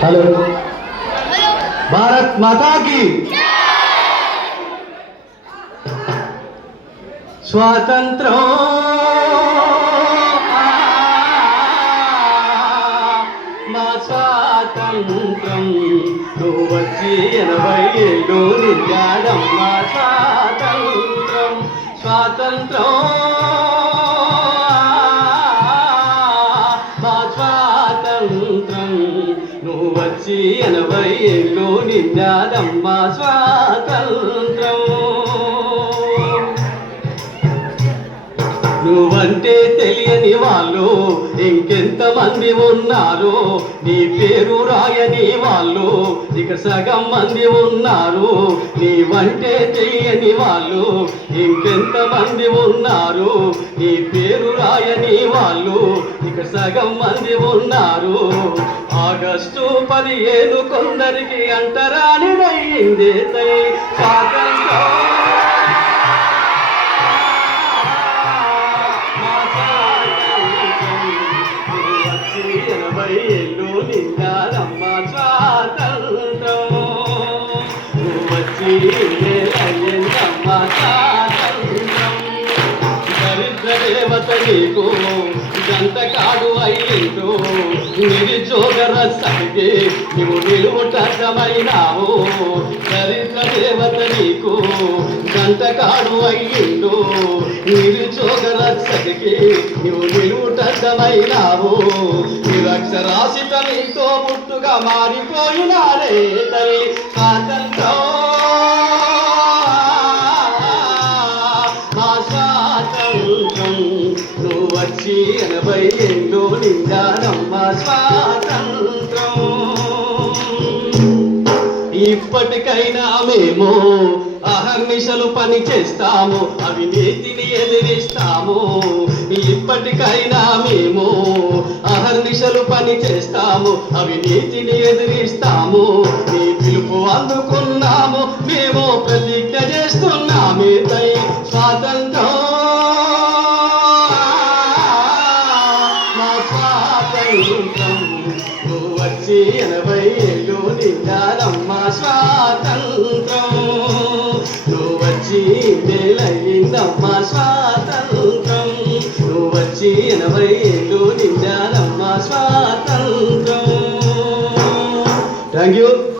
Hello, Bharat మాతాకి స్వాతంత్రం మా స్వాతంత్రం నువ్వు వచ్చి 80 ఏళ్ళు నిండాడమ్మా స్వాతంత్రం స్వాతంత్రం మా స్వాతంత్రం నువ్వు వచ్చి 80 ఏళ్ళు నిండాడమ్మా స్వాతంత్రం నువ్వంటే తెలియని వాళ్ళు ఇంకెంతమంది ఉన్నారు నీ పేరు రాయని వాళ్ళు ఇక సగం మంది ఉన్నారు నీవంటే తెలియని వాళ్ళు ఇంకెంతమంది ఉన్నారు నీ పేరు రాయని వాళ్ళు ఇక సగం మంది ఉన్నారు ఆగస్టు 15 కొందరికి అంటరానిదయ్యిందే తై స్వాతంత్రం ఏళ్ళు నిండారమ్మ స్వాతంత్రం వచ్చి అయ్యిందమ్మ స్వాతంత్రం దరిద్ర దేవత నీకు గంతకాడు అయ్యిందో నిరుద్యోగ రసంగి నువ్వు నిలువుటమైనావు దరిద్ర దేవత నీకు గంతకాడు అయ్యిందో నిరుద్యోగ రసంగి నువ్వు నిలువుటమైనావు నిరక్షరాసిత నీతో ముట్టుగా మారిపోయినారే తల్లి స్వాతంత్రం మా స్వాతంత్రం నువ్వు వచ్చి 80 ఏళ్ళు నిండానమ్మ స్వాతంత్రం ఇప్పటికైనా మేము అహర్నిశలు పని చేస్తాము అవినీతిని ఎదిరిస్తాము ఇప్పటికైనా మేము అహర్నిశలు పని చేస్తాము అవినీతిని ఎదిరిస్తాము నీ పిలుపు అందుకున్నాము మేము ప్రతిజ్ఞ చేస్తున్నామే తై స్వాతంత్రం మా స్వాతంత్రం నువ్వు వచ్చి 80 ఏళ్ళు నిండానమ్మ స్వాతంత్రం నువ్వు వచ్చి వేలయ్యిందమ్మ స్వాతంత్రం నువ్వు వచ్చి 80 ఏళ్ళు నిండానమ్మ స్వాతంత్రం థ్యాంక్ యూ.